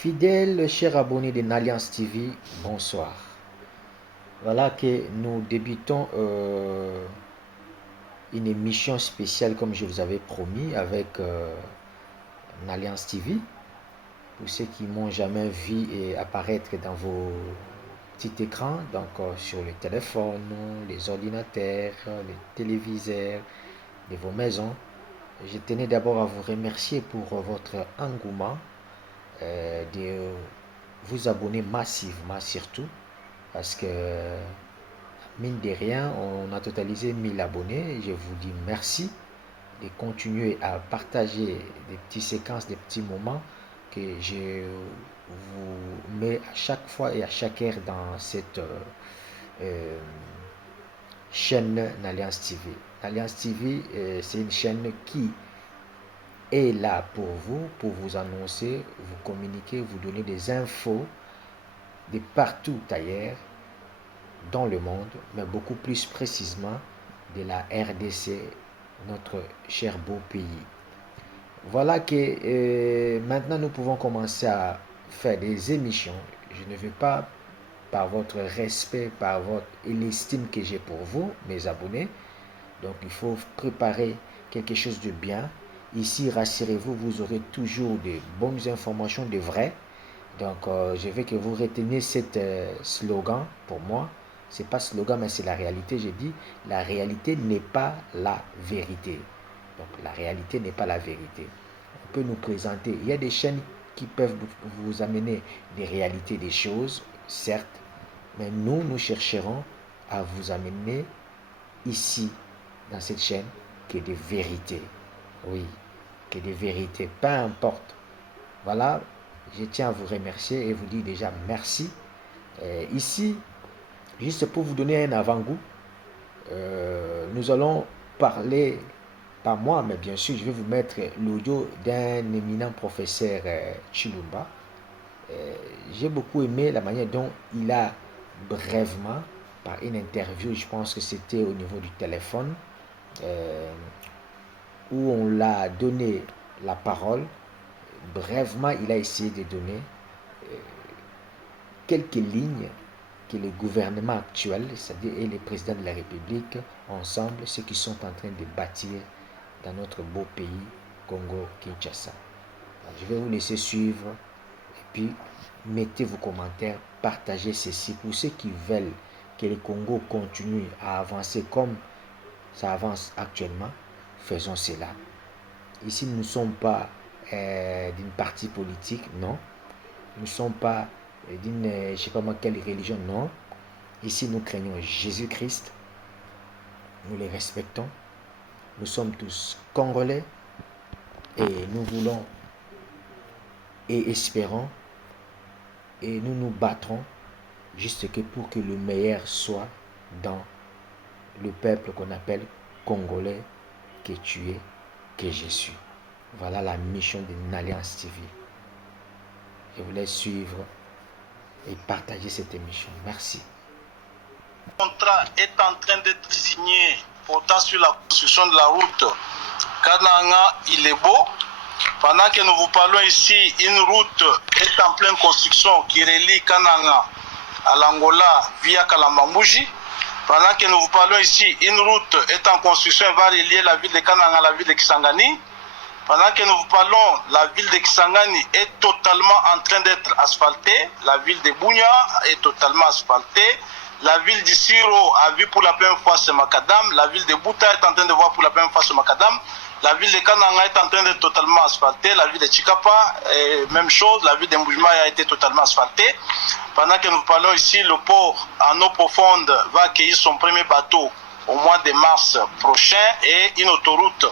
Fidèles chers abonnés de Nalliance TV, bonsoir. Voilà que nous débutons une émission spéciale comme je vous avais promis avec Nalliance TV. Pour ceux qui m'ont jamais vu apparaître dans vos petits écrans, donc sur les téléphones, les ordinateurs, les téléviseurs de vos maisons. Je tenais d'abord à vous remercier pour votre engouement de vous abonner massivement surtout parce que mine de rien on a totalisé 1000 abonnés. Je vous dis merci de continuer à partager des petites séquences, des petits moments que je vous mets à chaque fois et à chaque heure dans cette chaîne Nalliance TV. Nalliance TV, c'est une chaîne qui est là pour vous annoncer, vous communiquer, vous donner des infos de partout ailleurs dans le monde, mais beaucoup plus précisément de la RDC, notre cher beau pays. Voilà que maintenant nous pouvons commencer à faire des émissions. Je ne veux pas, par votre respect, par votre l'estime que j'ai pour vous, mes abonnés, donc il faut préparer quelque chose de bien. Ici, rassurez-vous, vous aurez toujours de bonnes informations, de vraies. Donc, je veux que vous reteniez cet slogan pour moi. C'est pas slogan, mais c'est la réalité. J'ai dit, la réalité n'est pas la vérité. Donc, la réalité n'est pas la vérité. On peut nous présenter. Il y a des chaînes qui peuvent vous amener des réalités des choses, certes, mais nous chercherons à vous amener ici, dans cette chaîne, que des vérités. Oui, que des vérités, peu importe. Voilà, je tiens à vous remercier et vous dire déjà merci. Ici, juste pour vous donner un avant-goût, nous allons parler, pas moi, mais bien sûr, je vais vous mettre l'audio d'un éminent professeur Chilumba. J'ai beaucoup aimé la manière dont il a brièvement, par une interview, je pense que c'était au niveau du téléphone, où on l'a donné la parole. Brièvement, il a essayé de donner quelques lignes que le gouvernement actuel, c'est-à-dire et le président de la République, ensemble, ceux qui sont en train de bâtir dans notre beau pays, Congo-Kinshasa. Je vais vous laisser suivre et puis mettez vos commentaires, partagez ceci pour ceux qui veulent que le Congo continue à avancer comme ça avance actuellement. Faisons cela. Ici, nous ne sommes pas d'une partie politique, non. Nous ne sommes pas d'une, je ne sais pas moi, quelle religion, non. Ici, nous craignons Jésus-Christ. Nous les respectons. Nous sommes tous Congolais. Et nous voulons et espérons. Et nous nous battrons juste que pour que le meilleur soit dans le peuple qu'on appelle Congolais, que tu es, que je suis. Voilà la mission de Nalliance TV. Je vous laisse suivre et partager cette émission. Merci. Le contrat est en train d'être signé portant sur la construction de la route Kananga-Ilebo. Pendant que nous vous parlons ici, une route est en pleine construction qui relie Kananga à l'Angola via Kalambambouji. Pendant que nous vous parlons ici, une route est en construction et va relier la ville de Kananga à la ville de Kisangani. Pendant que nous vous parlons, la ville de Kisangani est totalement en train d'être asphaltée. La ville de Bunya est totalement asphaltée. La ville d'Issiro a vu pour la première fois ce macadam. La ville de Bouta est en train de voir pour la première fois ce macadam. La ville de Kananga est en train d'être totalement asphaltée. La ville de Chikapa, même chose. La ville de Mboujmaï a été totalement asphaltée. Pendant que nous parlons ici, le port en eau profonde va accueillir son premier bateau au mois de mars prochain et une autoroute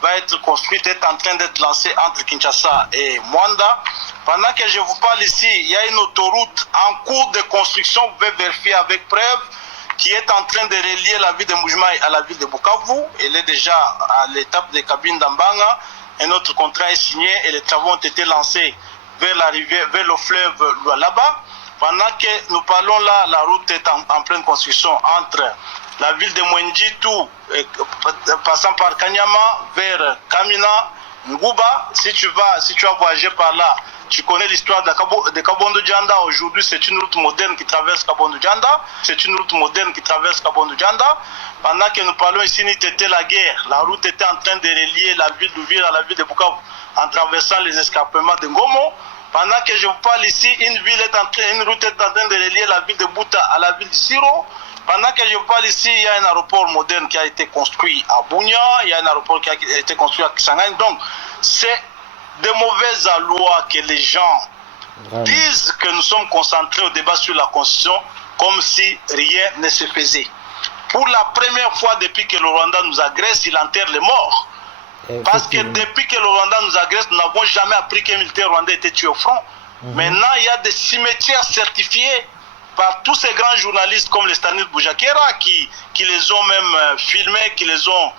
va être construite, est en train d'être lancée entre Kinshasa et Mwanda. Pendant que je vous parle ici, il y a une autoroute en cours de construction, vous pouvez vérifier avec preuve, qui est en train de relier la ville de Mboujmaï à la ville de Bukavu. Elle est déjà à l'étape de Kabine d'Ambanga. Un autre contrat est signé et les travaux ont été lancés vers la rivière, vers le fleuve Lualaba. Pendant que nous parlons là, la route est en pleine construction entre la ville de Mwenditu, passant par Kanyama, vers Kamina, Nguba. Si tu as voyagé par là, Tu connais l'histoire de Kabondo Djanda. Aujourd'hui, c'est une route moderne qui traverse Kabondo Djanda. C'est une route moderne qui traverse Kabondo Djanda. Pendant que nous parlons ici, c'était la guerre. La route était en train de relier la ville d'Ouvira à la ville de Bukavu en traversant les escarpements de Ngomo. Pendant que je vous parle ici, une route est en train de relier la ville de Bouta à la ville de Siro. Pendant que je vous parle ici, il y a un aéroport moderne qui a été construit à Bounia, il y a un aéroport qui a été construit à Kisangani. Donc, c'est de mauvaises lois que les gens disent que nous sommes concentrés au débat sur la Constitution comme si rien ne se faisait. Pour la première fois depuis que le Rwanda nous agresse, il enterre les morts. Parce que depuis que le Rwanda nous agresse, nous n'avons jamais appris qu'un militaire rwandais était tué au front. Maintenant, il y a des cimetières certifiés par tous ces grands journalistes comme les Stanis Boujakera qui les ont même filmés, qui les ont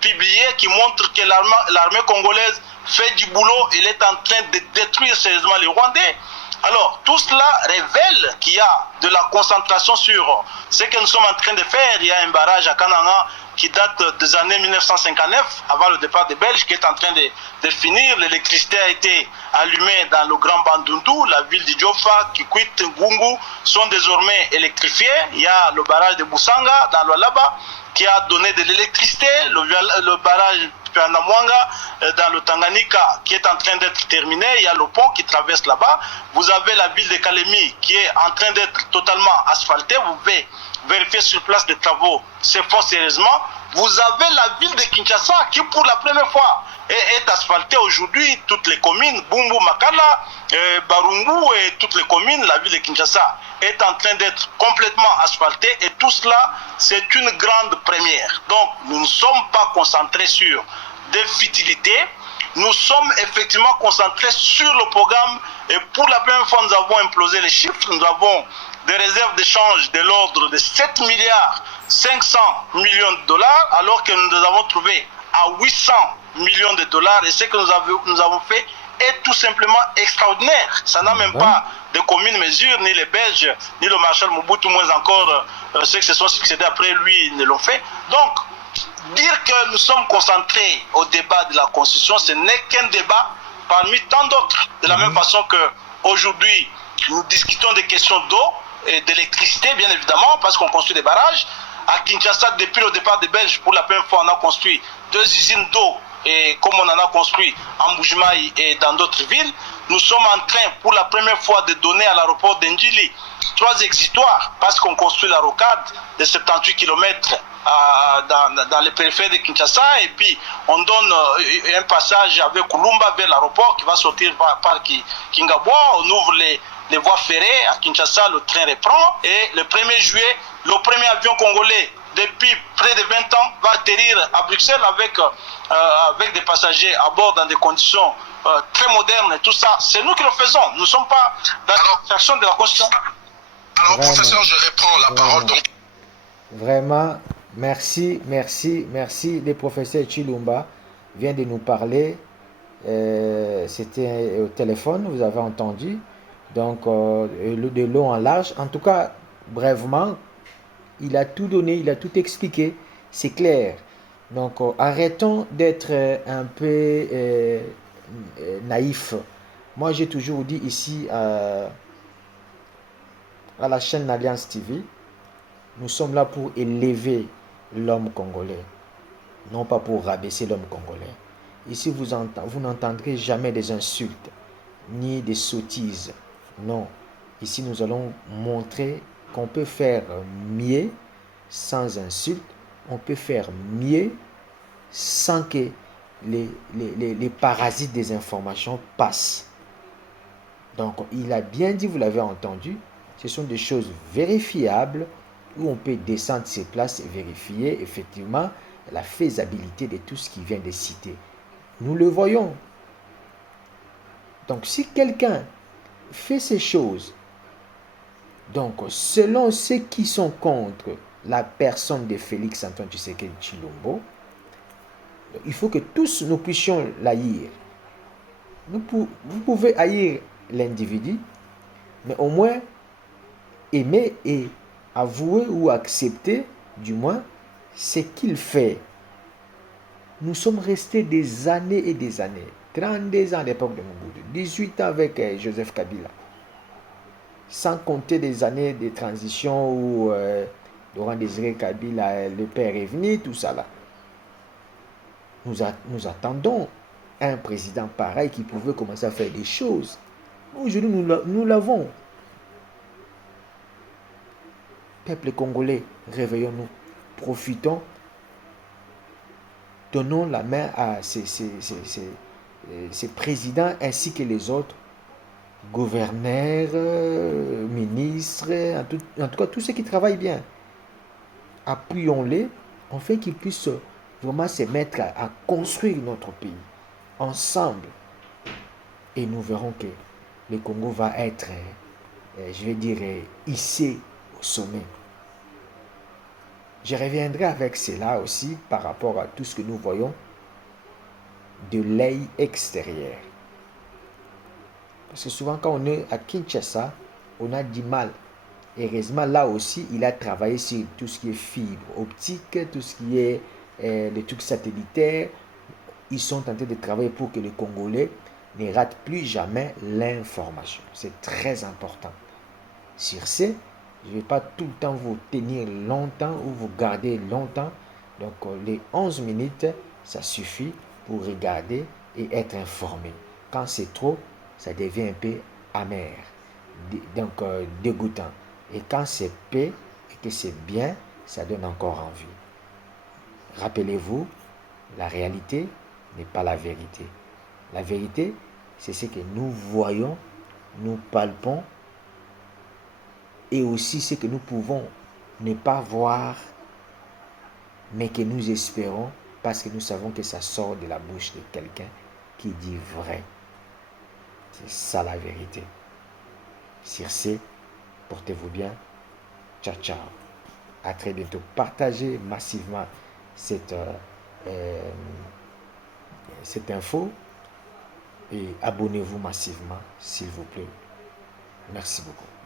publiés, qui montrent que l'armée congolaise fait du boulot, il est en train de détruire sérieusement les Rwandais. Alors, tout cela révèle qu'il y a de la concentration sur ce que nous sommes en train de faire. Il y a un barrage à Kananga qui date des années 1959, avant le départ des Belges, qui est en train de finir. L'électricité a été allumée dans le Grand Bandundu, la ville de Djofa, Kikwit, Ngungu sont désormais électrifiés. Il y a le barrage de Busanga dans l'Oualaba qui a donné de l'électricité, le barrage Pianamwanga dans le Tanganyika qui est en train d'être terminé, il y a le pont qui traverse là-bas, vous avez la ville de Kalemi qui est en train d'être totalement asphaltée, vous pouvez vérifier sur place des travaux, c'est fort sérieusement, vous avez la ville de Kinshasa qui pour la première fois est asphaltée aujourd'hui, toutes les communes, Bumbu, Makala, Barungu et toutes les communes, la ville de Kinshasa est en train d'être complètement asphaltée et tout cela c'est une grande première. Donc nous ne sommes pas concentrés sur des futilités, nous sommes effectivement concentrés sur le programme et pour la première fois nous avons implosé les chiffres, nous avons des réserves d'échange de l'ordre de 7 milliards 500 millions de dollars alors que nous les avons trouvés à 800 millions de dollars et ce que nous avons fait est tout simplement extraordinaire. Ça n'a même pas de commune mesure, ni les Belges, ni le maréchal Mobutu, moins encore ceux qui se sont succédés après lui ne l'ont fait. Donc, dire que nous sommes concentrés au débat de la Constitution, ce n'est qu'un débat parmi tant d'autres. De la même façon qu'aujourd'hui, nous discutons des questions d'eau et d'électricité, bien évidemment, parce qu'on construit des barrages. À Kinshasa, depuis le départ des Belges, pour la première fois, on a construit 2 usines d'eau, et comme on en a construit en Mbujimaï et dans d'autres villes. Nous sommes en train, pour la première fois, de donner à l'aéroport d'Ndjili 3 exutoires, parce qu'on construit la rocade de 78 km dans les périphéries de Kinshasa, et puis on donne un passage avec Kulumba vers l'aéroport qui va sortir par Kingabwa, on ouvre les voies ferrées à Kinshasa, le train reprend, et le 1er juillet, le premier avion congolais depuis près de 20 ans va atterrir à Bruxelles avec des passagers à bord dans des conditions très modernes et tout ça. C'est nous qui le faisons. Nous ne sommes pas dans la section de la Constitution. Alors, vraiment, professeur, je reprends la parole. Donc. Vraiment, merci. Le professeur Chilumba vient de nous parler. C'était au téléphone, vous avez entendu. Donc, de long en large. En tout cas, brièvement, il a tout donné, il a tout expliqué. C'est clair. Donc, arrêtons d'être un peu naïfs. Moi, j'ai toujours dit ici à la chaîne Alliance TV, nous sommes là pour élever l'homme congolais, non pas pour rabaisser l'homme congolais. Ici, vous n'entendrez jamais des insultes, ni des sottises. Non. Ici, nous allons montrer qu'on peut faire mieux sans insulte. On peut faire mieux sans que les parasites des informations passent. Donc, il a bien dit, vous l'avez entendu, ce sont des choses vérifiables où on peut descendre ses places et vérifier effectivement la faisabilité de tout ce qui vient de citer. Nous le voyons. Donc, si quelqu'un fait ces choses, donc selon ceux qui sont contre la personne de Félix Antoine Tshisekedi Tshilombo, il faut que tous nous puissions l'haïr. Vous pouvez haïr l'individu, mais au moins aimer et avouer ou accepter du moins ce qu'il fait. Nous sommes restés des années et des années. 32 ans à l'époque de Mobutu, 18 ans avec Joseph Kabila. Sans compter des années de transition où Laurent Désiré Kabila, le père est venu, tout ça là. Nous attendons un président pareil qui pouvait commencer à faire des choses. Aujourd'hui, nous l'avons. Peuple congolais, réveillons-nous, profitons, donnons la main à ces présidents ainsi que les autres gouverneurs, ministres, en tout cas tous ceux qui travaillent bien. Appuyons-les afin qu'ils puissent vraiment se mettre à construire notre pays ensemble. Et nous verrons que le Congo va être, je vais dire, hissé au sommet. Je reviendrai avec cela aussi par rapport à tout ce que nous voyons de l'œil extérieur. Parce que souvent quand on est à Kinshasa, on a du mal. Heureusement, là aussi, il a travaillé sur tout ce qui est fibre optique, tout ce qui est les trucs satellitaires. Ils sont en train de travailler pour que les Congolais ne ratent plus jamais l'information. C'est très important. Sur ce, je ne vais pas tout le temps vous tenir longtemps ou vous garder longtemps. Donc, les 11 minutes, ça suffit pour regarder et être informé. Quand c'est trop, ça devient un peu amer, donc dégoûtant. Et quand c'est paix et que c'est bien, ça donne encore envie. Rappelez-vous, la réalité n'est pas la vérité. La vérité, c'est ce que nous voyons, nous palpons, et aussi ce que nous pouvons ne pas voir, mais que nous espérons, parce que nous savons que ça sort de la bouche de quelqu'un qui dit vrai. C'est ça la vérité. Sur ce, portez-vous bien. Ciao, ciao. À très bientôt. Partagez massivement cette info et abonnez-vous massivement, s'il vous plaît. Merci beaucoup.